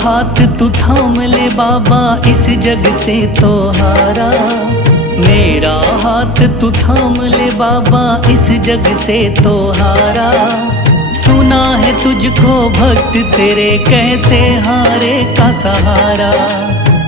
हाथ तू थाम ले बाबा, इस जग से तो हारा। मेरा हाथ तू थाम ले बाबा, इस जग से तो हारा। सुना है तुझको भक्त तेरे कहते हारे का सहारा।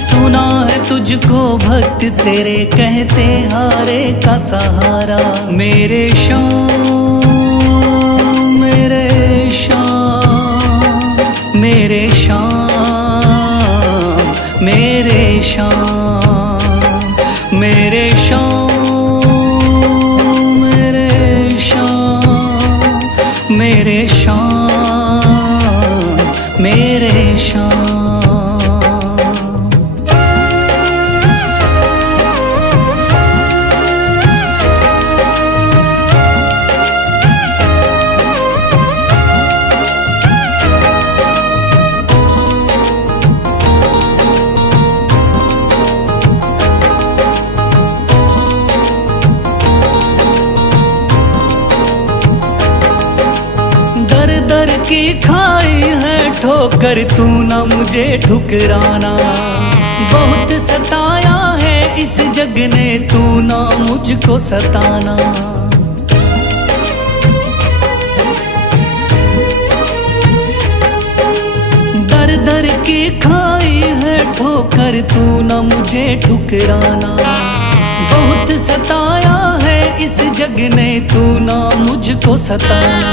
सुना है तुझको भक्त तेरे कहते हारे का सहारा। मेरे श्याम मेरे श्याम मेरे श्याम मेरे श्याम मेरे श्याम मेरे श्याम मेरे श्याम मेरे श्याम। दर की खाई है ठोकर, तू ना मुझे ठुकराना। बहुत सताया है इस जग ने, तू ना मुझको सताना। दर दर की खाई है ठोकर, तू ना मुझे ठुकराना। बहुत सताया है इस जग ने, तू ना मुझको सताना।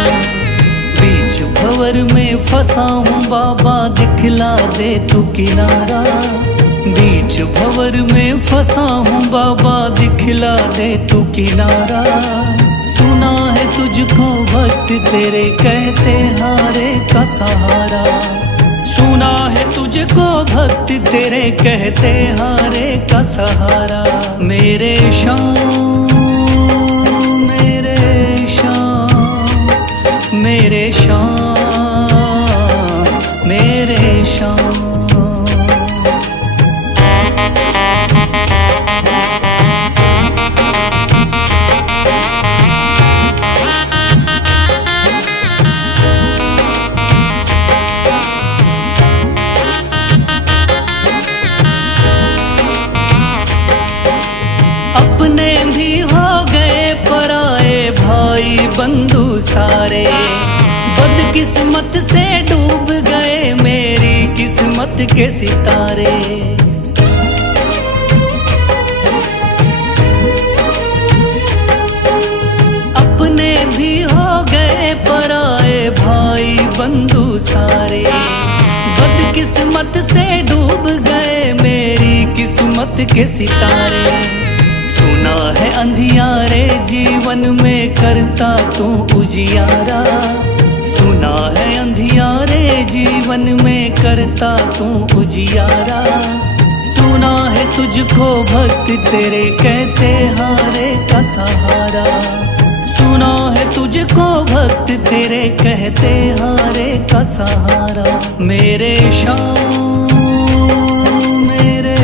बीच भंवर में फंसा हूँ बाबा, दिखला दे तू किनारा। बीच भंवर में फंसा हूँ बाबा, दिखला दे तू किनारा। सुना है तुझको भक्त तेरे कहते हारे का सहारा। सुना है तुझको भक्त तेरे कहते हारे का सहारा। मेरे श्याम मेरे श्याम मेरे श्याम मेरे श्याम। अपने भी हो गए पराए भाई बंधु सारे। बदकिस्मत से डूब गए मेरी किस्मत के सितारे। अपने भी हो गए पराए भाई बंधु सारे। बदकिस्मत से डूब गए मेरी किस्मत के सितारे। सुना है अंधियारे जीवन में करता तू उजियारा। सुना है अंधियारे जीवन में करता तू उजियारा। सुना है तुझको भक्त तेरे कहते हारे का सहारा। सुना है तुझको भक्त तेरे कहते हारे का सहारा। मेरे श्याम मेरे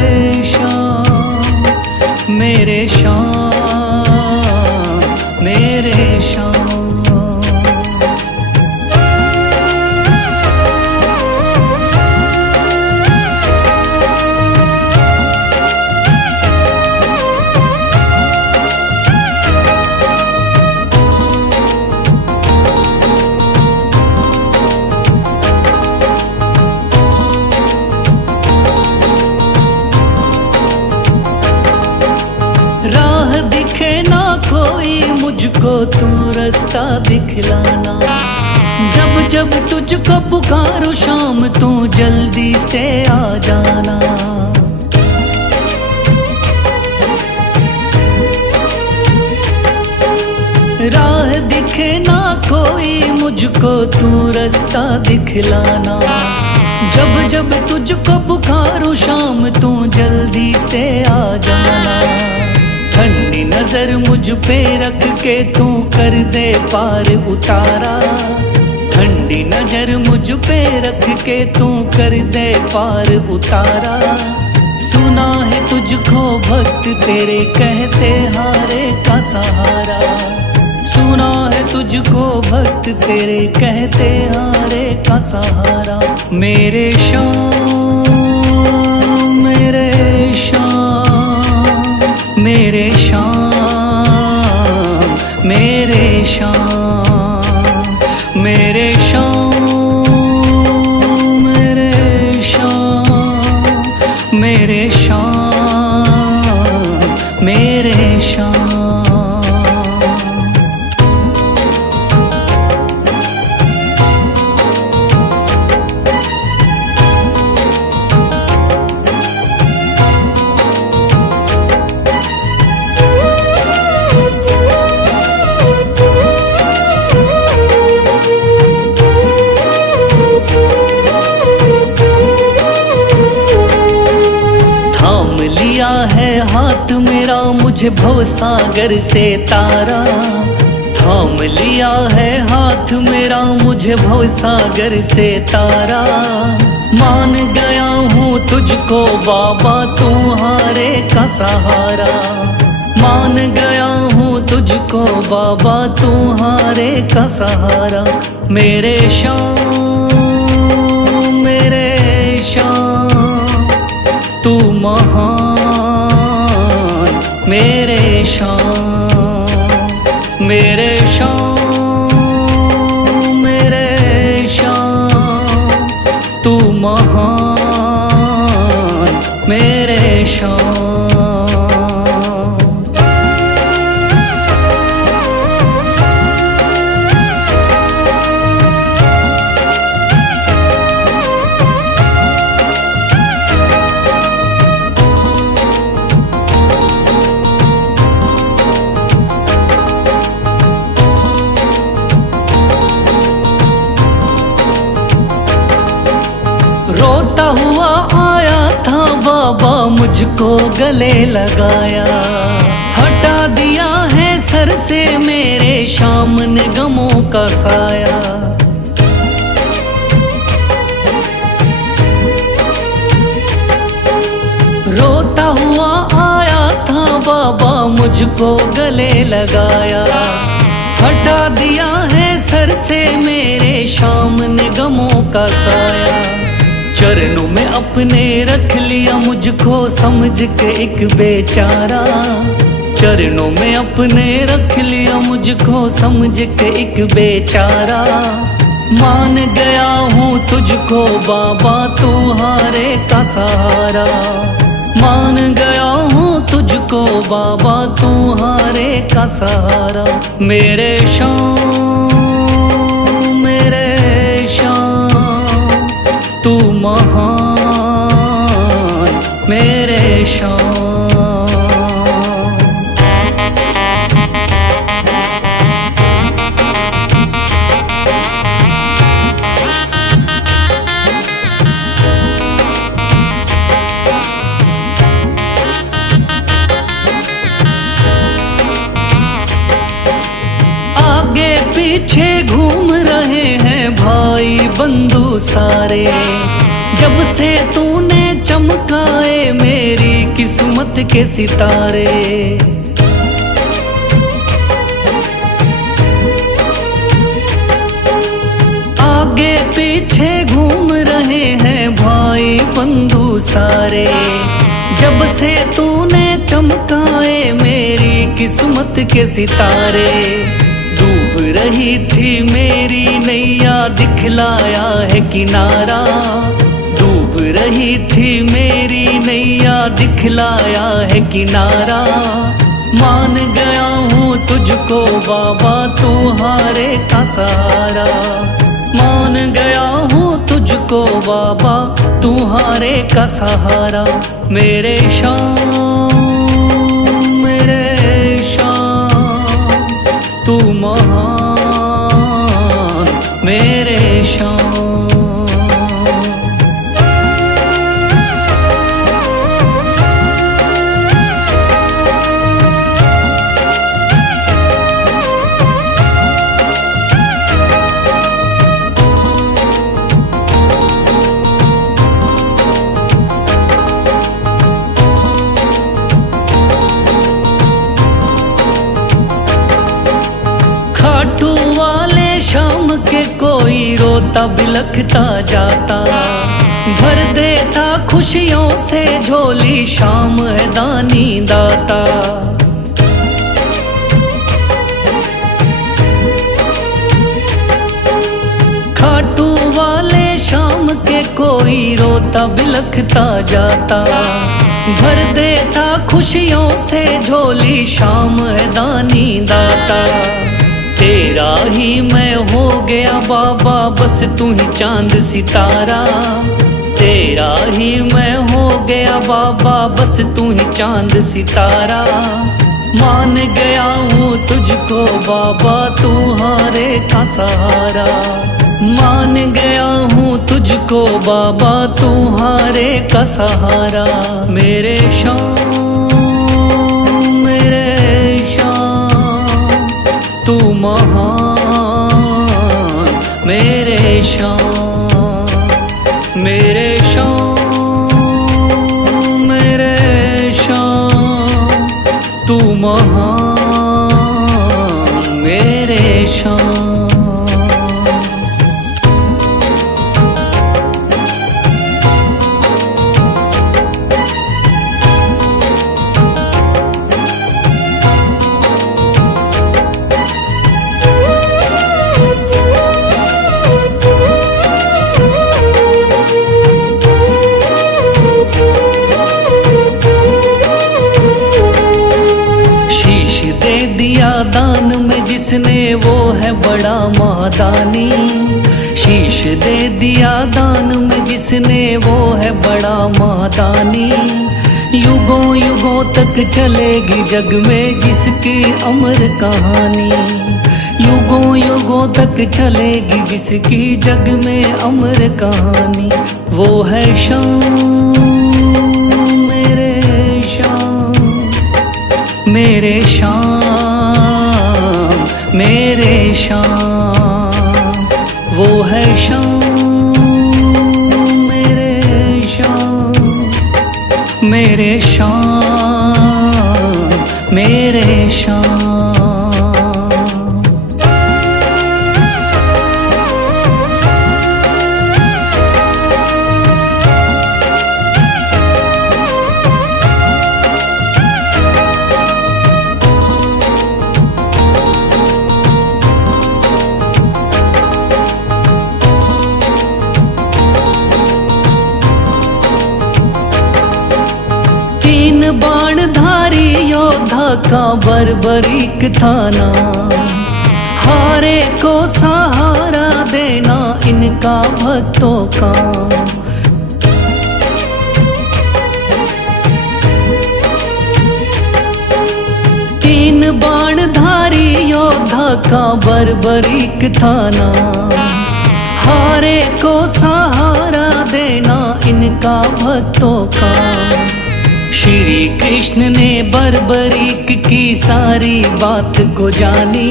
श्याम मेरे श्याम मेरे श्याम। राह दिखे ना कोई मुझको, तू रास्ता दिखलाना। जब जब तुझको पुकारूं शाम, तू जल्दी से आ जाना। राह दिखे ना कोई मुझको, तू रास्ता दिखलाना। जब जब तुझको पुकारूं शाम, तू जल्दी से आ जाना। ठंडी नजर मुझ पे रख के तू कर दे पार उतारा। ठंडी नजर मुझ पे रख के तू कर दे पार उतारा। सुना है तुझको भक्त तेरे कहते हारे का सहारा। सुना है तुझको भक्त तेरे कहते हारे का सहारा। मेरे श्याम शाम मेरे शाम मेरे शाम मेरे शाम मेरे शाम मेरे शाम मेरे शाम। लिया है हाथ मेरा मुझे भवसागर से तारा, थाम लिया है हाथ मेरा मुझे भवसागर से तारा। मान गया हूँ तुझको बाबा तुम्हारे का सहारा, मान गया हूँ तुझको बाबा तुम्हारे का सहारा। मेरे शाम मेरे शाम तू महान मेरे शाम मेरे शाम मेरे शाम तू महान मेरे शाम। रोता हुआ आया था बाबा मुझको गले लगाया, हटा दिया है सर से मेरे शाम ने गमों का साया। रोता हुआ आया था बाबा मुझको गले लगाया, हटा दिया है सर से मेरे शाम ने गमों का साया। चरणों में अपने रख लिया मुझको समझ के एक बेचारा, चरणों में अपने रख लिया मुझको समझ के एक बेचारा। मान गया हूँ तुझको बाबा तुम्हारे का सहारा, मान गया हूँ तुझको बाबा तुम्हारे का सहारा। मेरे शाम मेरे शाम तू महान मेरे शाम। आगे पीछे घूम रहे हैं भाई बंधु सारे, जब से तूने चमकाए मेरी किस्मत के सितारे। आगे पीछे घूम रहे हैं भाई बंधु सारे, जब से तूने चमकाए मेरी किस्मत के सितारे। डूब रही थी मेरी नैया दिखलाया है किनारा, डूब रही थी मेरी नैया दिखलाया है किनारा। मान गया हूँ तुझको बाबा तुम्हारे का सहारा, मान गया हूँ तुझको बाबा तुम्हारे का सहारा। मेरे शाम मेरे शाम तू महान मेरे शाम। खाटू वाले शाम के कोई रोता बिलखता जाता, भर देता खुशियों से झोली, शाम है दानी दाता। खाटू वाले शाम के कोई रोता बिलखता जाता, भर देता खुशियों से झोली, शाम है दानी दाता। तेरा ही मैं हो गया बाबा, बस तू ही चांद सितारा। तेरा ही मैं हो गया बाबा, बस तू ही चांद सितारा। मान गया हूँ तुझको बाबा, तू हारे का सहारा। मान गया हूँ तुझको बाबा, तू हारे का सहारा। मेरे शाम, मेरे शाम, तू महान। मेरे शाम, मेरे शाम, मेरे शाम, तू महान। मेरे शाम। दान में जिसने वो है बड़ा महादानी। शीश दे दिया दान में जिसने वो है बड़ा महादानी। युगों युगों तक चलेगी जग में जिसकी अमर कहानी। युगों युगों तक चलेगी जिसकी जग में अमर कहानी। वो है शाम, मेरे शाम, मेरे शाम, मेरे शाम। वो है शाम, मेरे शाम, मेरे शाम, मेरे शाम। बाणधारी योद्धा का बर्बरीक थाना, हारे को सहारा देना इनका भक्तों का। तीन बाणधारी योद्धा का बर्बरीक थाना, हारे को सहारा देना इनका भक्तों का। श्री कृष्ण ने बर्बरीक की सारी बात को जानी।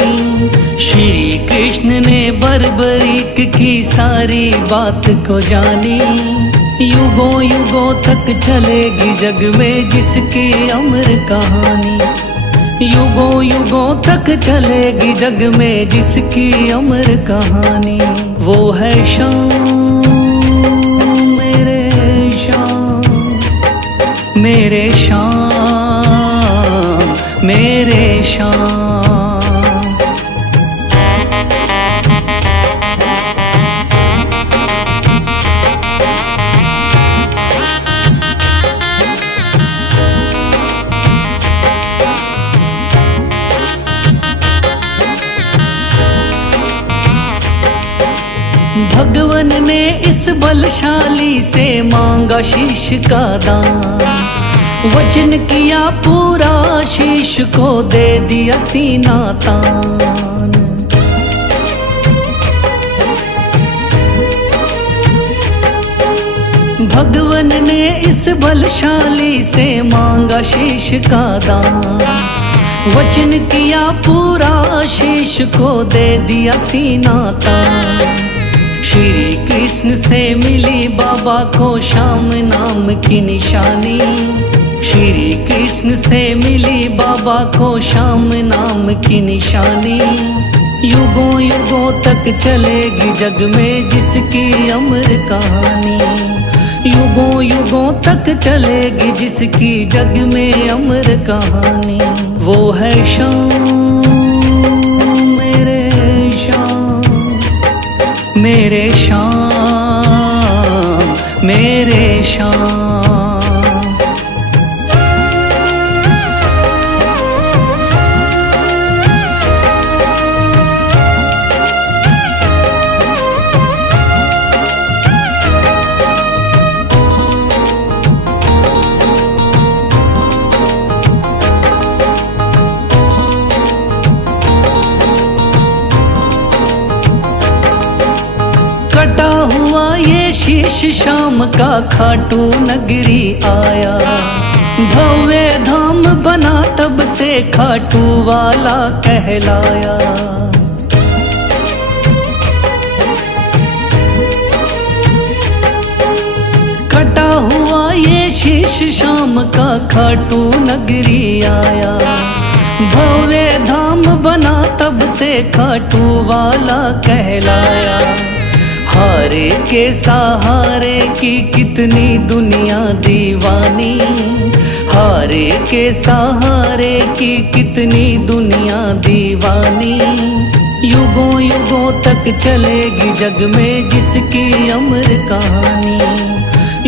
श्री कृष्ण ने बर्बरीक की सारी बात को जानी। युगों युगों तक चलेगी जग में जिसकी अमर कहानी। युगों युगों तक चलेगी जग में जिसकी अमर कहानी। वो है शाम, मेरे शाम, मेरे शाम, मेरे शाम। भगवन ने इस बलशाली से मांगा शीश का दान। वचन किया पूरा, शीश को दे दिया सीना तान। भगवन ने इस बलशाली से मांगा शीश का दान। वचन किया पूरा, शीश को दे दिया सीना तान। श्री कृष्ण से मिली बाबा को श्याम नाम की निशानी। श्री कृष्ण से मिली बाबा को श्याम नाम की निशानी। युगों युगों तक चलेगी जग में जिसकी अमर कहानी। युगों युगों तक चलेगी जिसकी जग में अमर कहानी। वो है शाम मेरे शाम, मेरे शाम, मेरे शाम। कटा हुआ ये शीश शाम का खाटू नगरी आया, भव्य धाम बना तब से खाटू वाला कहलाया। कटा हुआ ये शीश शाम का खाटू नगरी आया, भव्य धाम बना तब से खाटू वाला कहलाया। हारे के सहारे की कितनी दुनिया दीवानी, हारे के सहारे की कितनी दुनिया दीवानी। युगों युगों तक चलेगी जग में जिसकी अमर कहानी।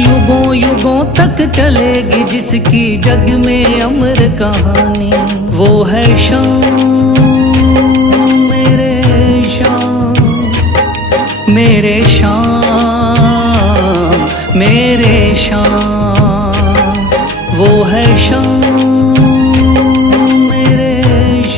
युगों युगों तक चलेगी जिसकी जग में अमर कहानी। वो है शाम मेरे शाम, मेरे शाम, मेरे शाम। वो है शाम